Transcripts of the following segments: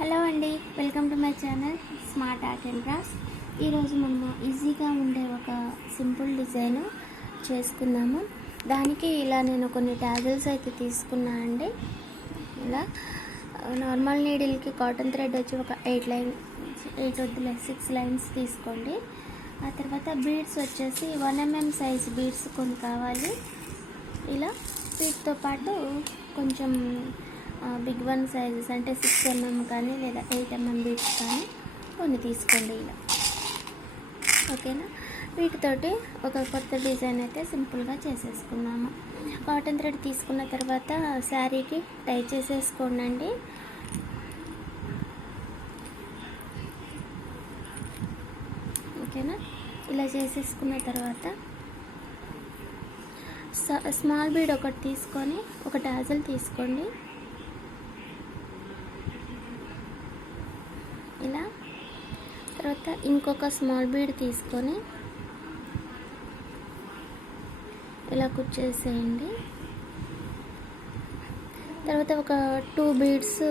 Hello అండి welcome to my channel smart art and crafts. ఈరోజు మనము ఈజీగా ఉండే ఒక సింపుల్ డిజైన్ చేసుకున్నాము దానికి ఇలా నేను కొన్ని టాజిల్స్ అయితే తీసుకున్నా అండి. ఇలా నార్మల్ నీడిల్కి కాటన్ థ్రెడ్ వచ్చి ఒక ఎయిట్ లైన్ ఎయిట్ వద్దులే సిక్స్ లైన్స్ తీసుకోండి. ఆ తర్వాత బీడ్స్ వచ్చేసి వన్ ఎంఎం సైజ్ బీడ్స్ కొన్ని కావాలి. ఇలా వీటితో పాటు కొంచెం బిగ్ వన్ సైజెస్ అంటే సిక్స్ ఎంఎం కానీ లేదా ఎయిట్ ఎంఎం బీట్స్ కానీ కొన్ని తీసుకోండి ఇలా. ఓకేనా? వీటితోటి ఒక కొత్త డిజైన్ అయితే సింపుల్గా చేసేసుకున్నాము కాటన్ థ్రెడ్ తీసుకున్న తర్వాత శారీకి టై చేసేసుకోండి ఓకేనా? ఇలా చేసేసుకున్న తర్వాత స్మాల్ బీడ్ ఒకటి తీసుకొని ఒక టాజల్ తీసుకోండి ఇలా తర్వాత ఇంకొక స్మాల్ బీడ్ తీసుకొని ఇలా కుచ్చేసేయండి తర్వాత ఒక టూ బీడ్స్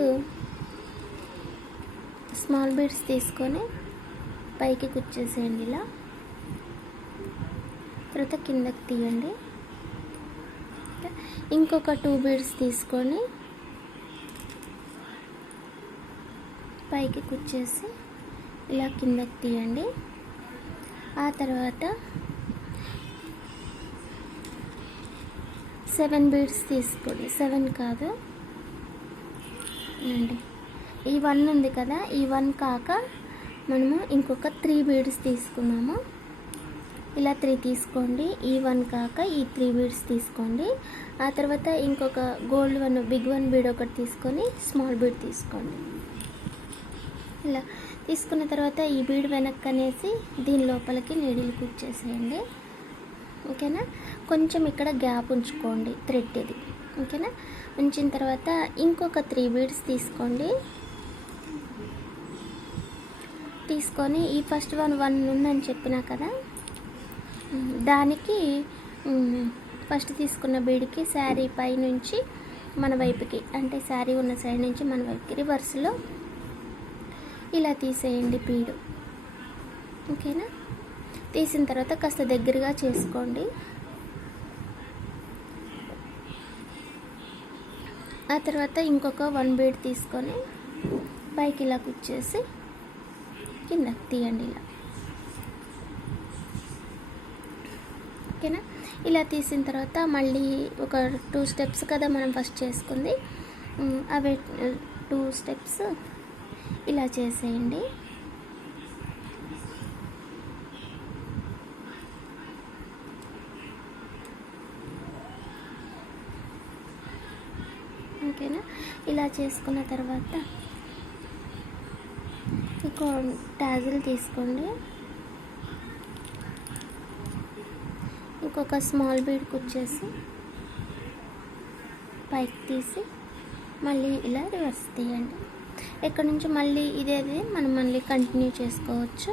స్మాల్ బీడ్స్ తీసుకొని పైకి కుచ్చేసేయండి ఇలా. తర్వాత కిందకి తీయండి. ఇంకొక టూ బీడ్స్ తీసుకొని పైకి కుచ్చేసి ఇలా కిందకి తీయండి. ఆ తర్వాత సెవెన్ బీడ్స్ తీసుకోండి. సెవెన్ కాదు. అండి ఈ వన్ ఉంది కదా. ఈ వన్ కాక మనము ఇంకొక త్రీ బీడ్స్ తీసుకున్నాము. ఇలా త్రీ తీసుకోండి. ఈ వన్ కాక ఈ త్రీ బీడ్స్ తీసుకోండి. ఆ తర్వాత ఇంకొక gold one big one bead ఒకటి తీసుకొని స్మాల్ బీడ్ తీసుకోండి. ఇలా తీసుకున్న తర్వాత ఈ బీడ్ వెనక్కి అనేసి దీని లోపలికి నీడిల్ కుచ్చేసేయండి. ఓకేనా? కొంచెం ఇక్కడ గ్యాప్ ఉంచుకోండి థ్రెడ్ ఇది. ఓకేనా? ఉంచిన తర్వాత ఇంకొక త్రీ బీడ్స్ తీసుకోండి. తీసుకొని ఈ ఫస్ట్ వన్ వన్ ఉందని చెప్పినా కదా దానికి ఫస్ట్ తీసుకున్న బీడ్కి శారీ పై నుంచి మన వైపుకి అంటే శారీ ఉన్న సైడ్ నుంచి మన వైపుకి రివర్స్లో ఇలా తీసేయండి పీడు. ఓకేనా? తీసిన తర్వాత కాస్త దగ్గరగా చేసుకోండి. ఆ తర్వాత ఇంకొక వన్ బీడ్ తీసుకొని పైకి ఇలా కుచ్చేసి కింద తీయండి ఇలా. ఓకేనా? ఇలా తీసిన తర్వాత మళ్ళీ ఒక టూ స్టెప్స్ కదా మనం ఫస్ట్ చేసుకుంది. అవి టూ స్టెప్స్ ఇలా చేసేయండి. ఓకేనా? ఇలా చేసుకున్న తర్వాత ఇంకో టాజిల్ తీసుకోండి. ఇంకొక స్మాల్ బీడ్ కుచ్చేసి పైకి తీసి మళ్ళీ ఇలా రివర్స్ తీయండి. ఇక్కడ నుంచి మళ్ళీ ఇదేది? మనం మళ్ళీ కంటిన్యూ చేసుకోవచ్చు.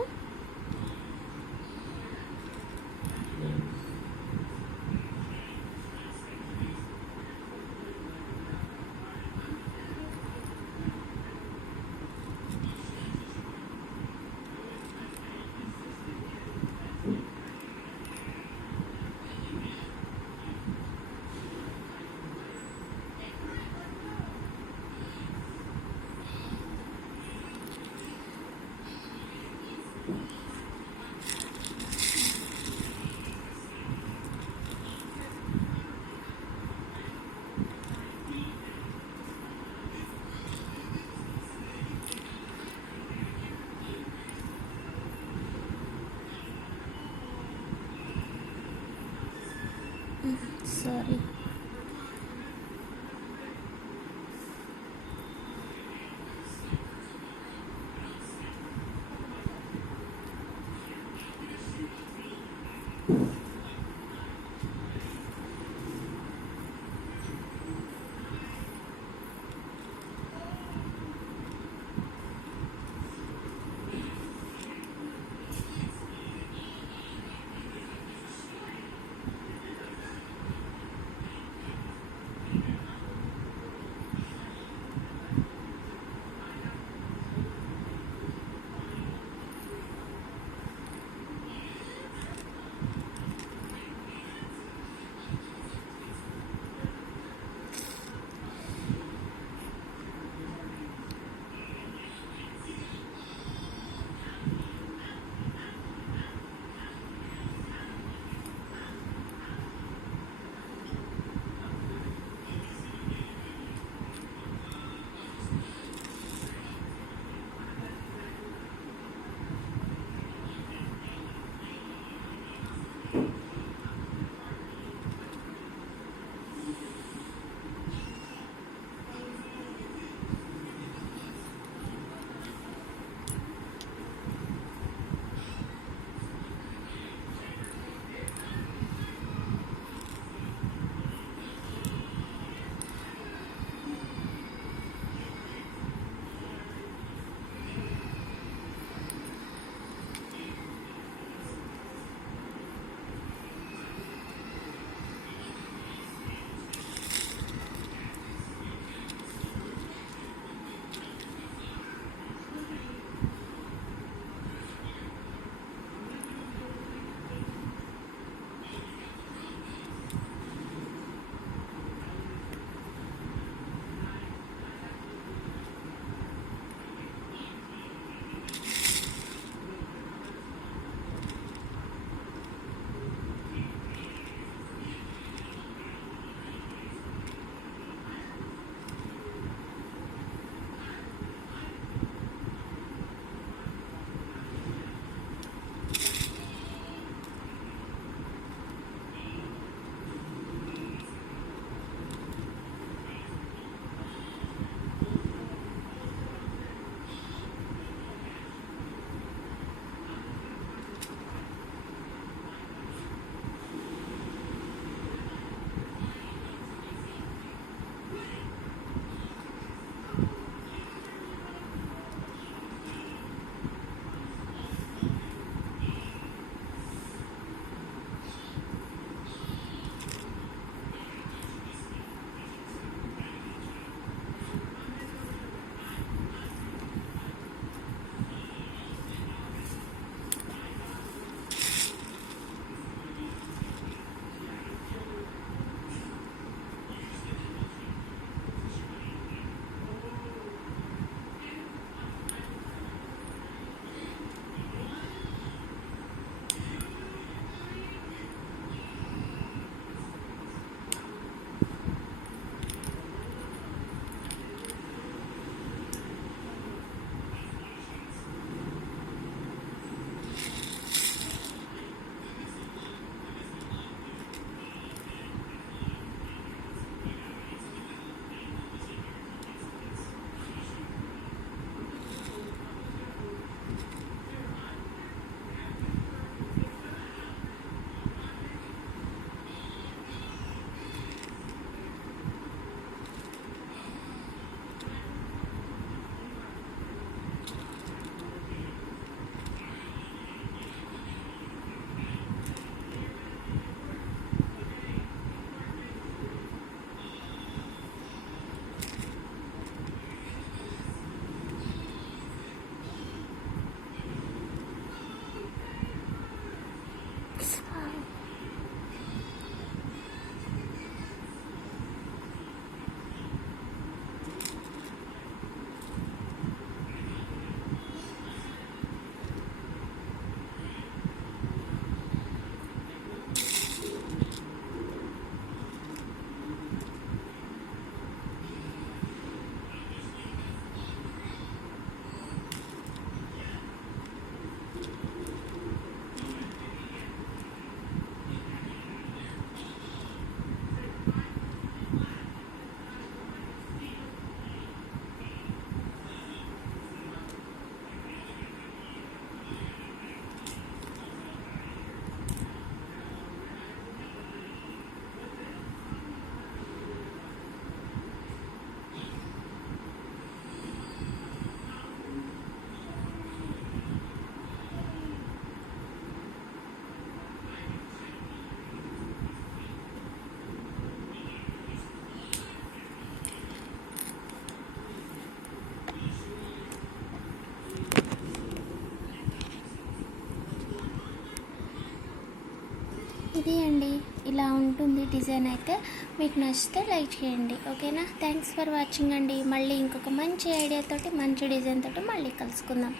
ఇది అండి ఇలా ఉంటుంది డిజైన్ అయితే. మీకు నచ్చితే లైక్ చేయండి ఓకేనా? థ్యాంక్స్ ఫర్ వాచింగ్ అండి. మళ్ళీ ఇంకొక మంచి ఐడియాతోటి మంచి డిజైన్ తోటి మళ్ళీ కలుసుకుందాం.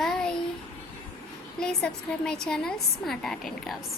Bye please subscribe my channel smart art and crafts